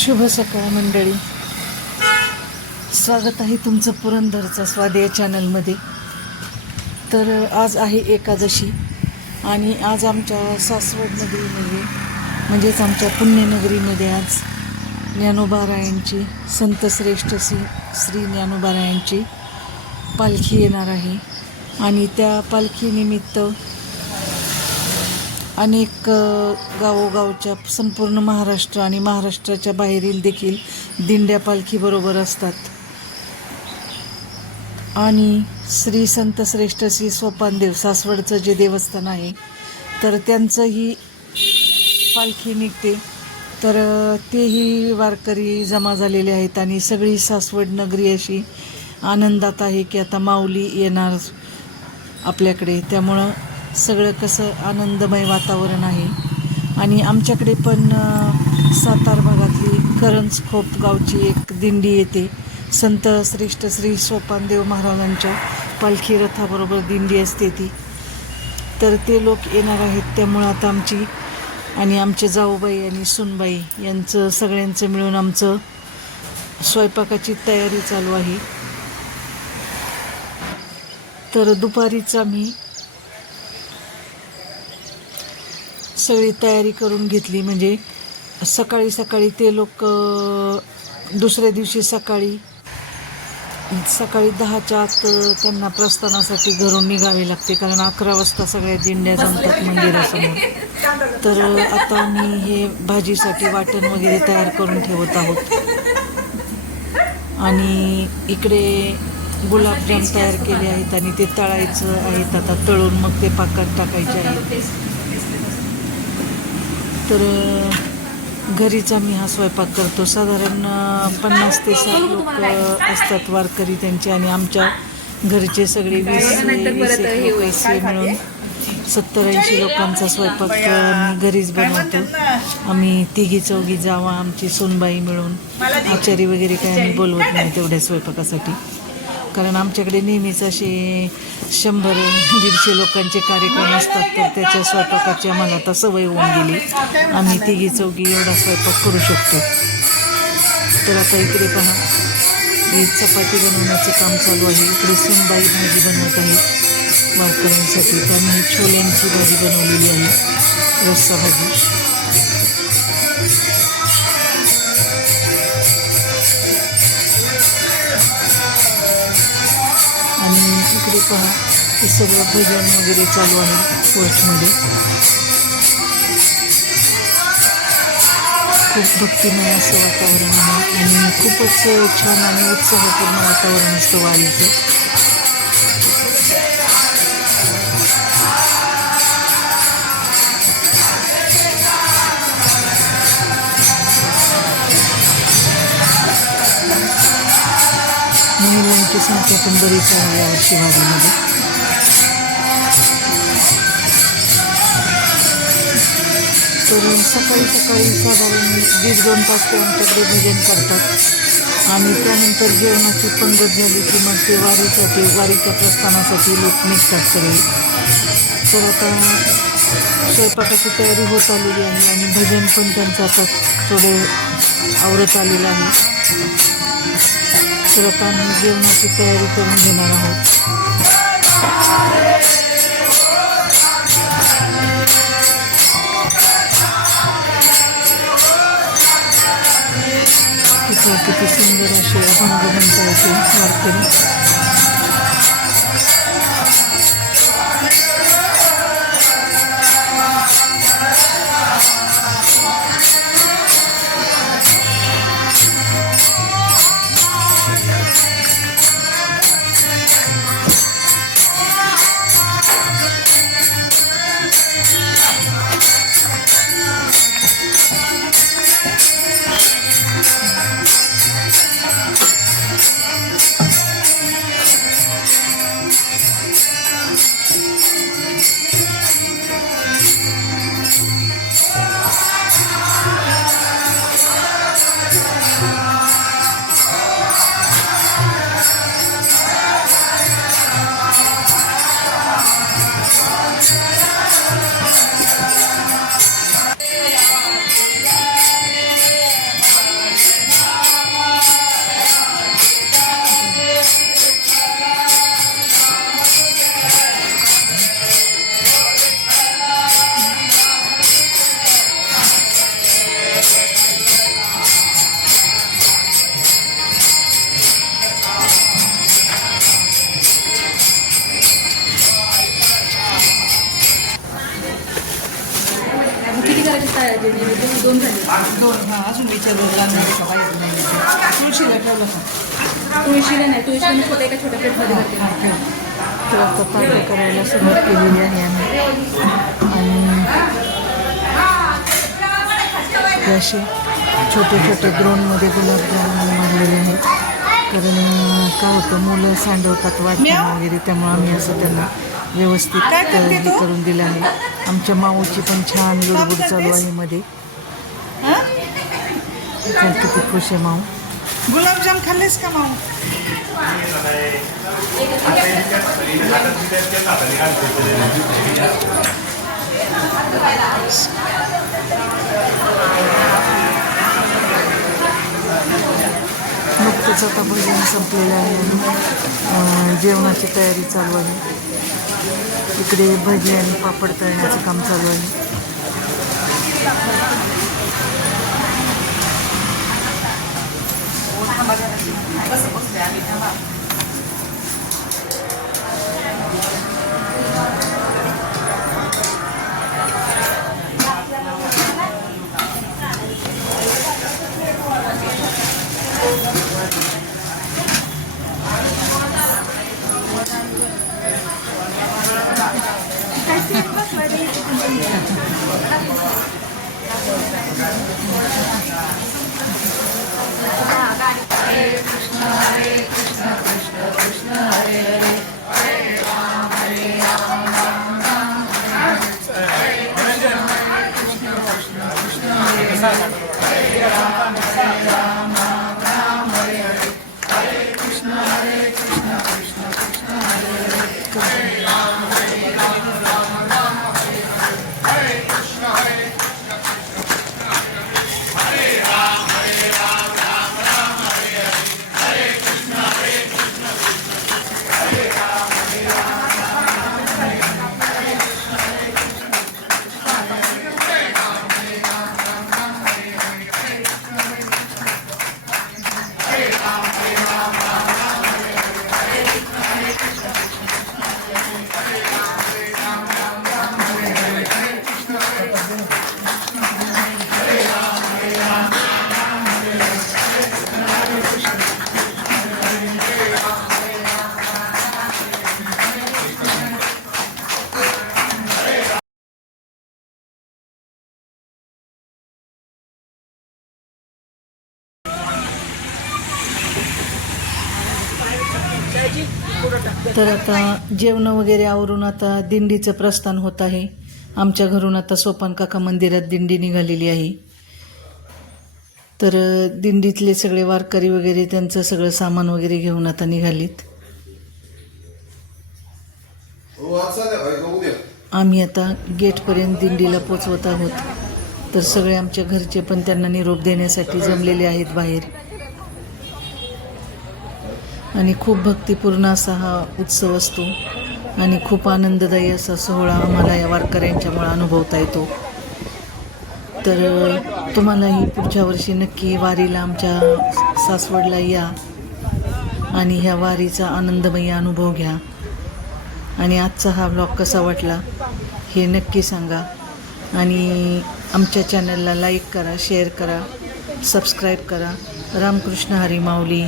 शुभ सकाळ मंडळी. स्वागत आहे तुमचं पुरंदरचा स्वाद चॅनलमध्ये तर आज आहे एकादशी आणि आज आमच्या सासवड नगरीमध्ये म्हणजे, म्हणजेच आमच्या पुण्यनगरीमध्ये आज ज्ञानोबारायांची संत श्रेष्ठ श्री श्री ज्ञानोबारायांची पालखी येणार आहे. आणि त्या पालखीनिमित्त अनेक गावोगावच्या संपूर्ण महाराष्ट्र आणि महाराष्ट्राच्या बाहेरील देखील दिंड्या पालखीबरोबर असतात. आणि श्री संत श्रेष्ठ श्री सोपानदेव सासवडचं जे देवस्थान आहे तर त्यांचंही पालखी निघते. तर तेही वारकरी जमा झालेले आहेत आणि सगळी सासवड नगरी अशी आनंदात आहे की आता माऊली येणार आपल्याकडे. त्यामुळं सगळं कसं आनंदमय वातावरण आहे. आणि आमच्याकडे पण सातार भागातली करंज खोप गावची एक दिंडी येते. संत श्रेष्ठ श्री सोपानदेव महाराजांच्या पालखी रथाबरोबर दिंडी असते ती. तर ते लोक येणार आहेत त्यामुळं आता आमची आणि आमचे जाऊबाई आणि सुनबाई यांचं सगळ्यांचं मिळून आमचं स्वयंपाकाची तयारी चालू आहे. तर दुपारीच आम्ही सगळी तयारी करून घेतली. म्हणजे सकाळी सकाळी ते लोक दुसऱ्या दिवशी सकाळी सकाळी दहाच्या आत त्यांना प्रस्थानासाठी घरून निघावे लागते. कारण अकरा वाजता सगळ्या दिंड्या जमतात मंदिरासमोर. तर आता आम्ही हे भाजीसाठी वाटण वगैरे तयार करून ठेवत आहोत. आणि इकडे गुलाबजाम तयार केले आहेत आणि ते तळायचं आहेत. आता तळून मग ते पाकात टाकायचे आहेत. तर घरीच आम्ही हा स्वयंपाक करतो. साधारण पन्नास ते साठ लोक असतात वारकरी त्यांचे आणि आमच्या घरचे सगळे वीस वीस एक लोक असे मिळून सत्तर ऐंशी लोकांचा स्वयंपाक घरीच बनवतो. आम्ही तिघी चौघी जावा आमची सोनबाई मिळून आचारी वगैरे काय आम्ही बोलवत नाही तेवढ्या स्वयंपाकासाठी. कारण आमच्याकडे नेहमीच असे शंभर दीडशे लोकांचे कार्यक्रम असतात तर त्याच्या स्वयंपाकाची आम्हाला आता सवय होऊन गेली. आम्ही तिघी चौघी एवढा स्वयंपाक करू शकतो. तर आता इकडे पहा. ही चपाती बनवण्याचं काम चालू आहे. इकडे सुनबाई भाजी बनवत आहे. वारकऱ्यांसाठी त्यांनी छोल्यांची भाजी बनवलेली आहे. रस्सा भाजी. पहा हे सगळं भजन वगैरे चालू आहे पोर्चमध्ये खूप भक्तिमय असं वातावरण आहे आणि खूपच छान आणि उत्साहपूर्ण वातावरण असतं वारीचं. संख्या पण बरीच आहे यावर्षी वारीमध्ये तर सकाळी सकाळी साधारण दीड दोन तास ते आमच्याकडे भजन करतात. आणि त्यानंतर जेवणाची पंगत झाली की मग ते वारीसाठी वारीच्या प्रस्थानासाठी लोक निघतात सगळे. तर आता स्वयंपाकाची तयारी होत आलेली आहे आणि भजन पण त्यांचं आता थोडे आवरत आलेलं आहे. तर आम्ही जेवणाची तयारी करून घेणार आहोत. किती सुंदर असे अभंग म्हणता येते वारकरी. तुळशीला ठेवलं का तुळशीला नाही तुळशीला मी स्वतः एका छोट्या प्लेटमध्ये करते तर आता पार्टी करायला सुरुवात केलेली आहे आम्ही. आणि असे छोटे छोटे द्रोणमध्ये गुलाबजामुन मारलेले आहेत कारण काय होतं मुलं सांडवतात वाटणं वगैरे त्यामुळे आम्ही असं त्यांना व्यवस्थित हे करून दिलं आहे. आमच्या माऊची पण छान लुडबुड चालू आहे मध्ये. किती खुश आहे माऊ. गुलाबजाम खाल्लेस का मग नुकतंच आता भजन संपलेलं आहे. आणि जेवणाची तयारी चालू आहे. इकडे भजी आणि पापड तळण्याचं काम चालू आहे. Basta-basta, hindi naman. Hare तर आता जेवण वगैरे आवरून आता दिंडीचं प्रस्थान होत आहे. आमच्या घरून आता सोपान काका मंदिरात दिंडी निघालेली आहे. तर दिंडीतले सगळे वारकरी वगैरे त्यांचं सगळं सामान वगैरे घेऊन आता निघालीत. आम्ही आता गेटपर्यंत दिंडीला पोचवत आहोत. तर सगळे आमच्या घरचे पण त्यांना निरोप देण्यासाठी जमलेले आहेत बाहेर. आणि खूप भक्तिपूर्ण असा हा उत्सव असतो. आणि खूप आनंददायी असा सोहळा आम्हाला या वारकऱ्यांच्यामुळे अनुभवता येतो. तर तुम्हालाही पुढच्या वर्षी नक्की वारीला आमच्या सासवडला या आणि ह्या वारीचा आनंदमयी अनुभव घ्या. आणि आजचा हा ब्लॉग कसा वाटला हे नक्की सांगा. आणि आमच्या चॅनलला लाईक करा शेअर करा सबस्क्राईब करा. रामकृष्ण हरी माऊली.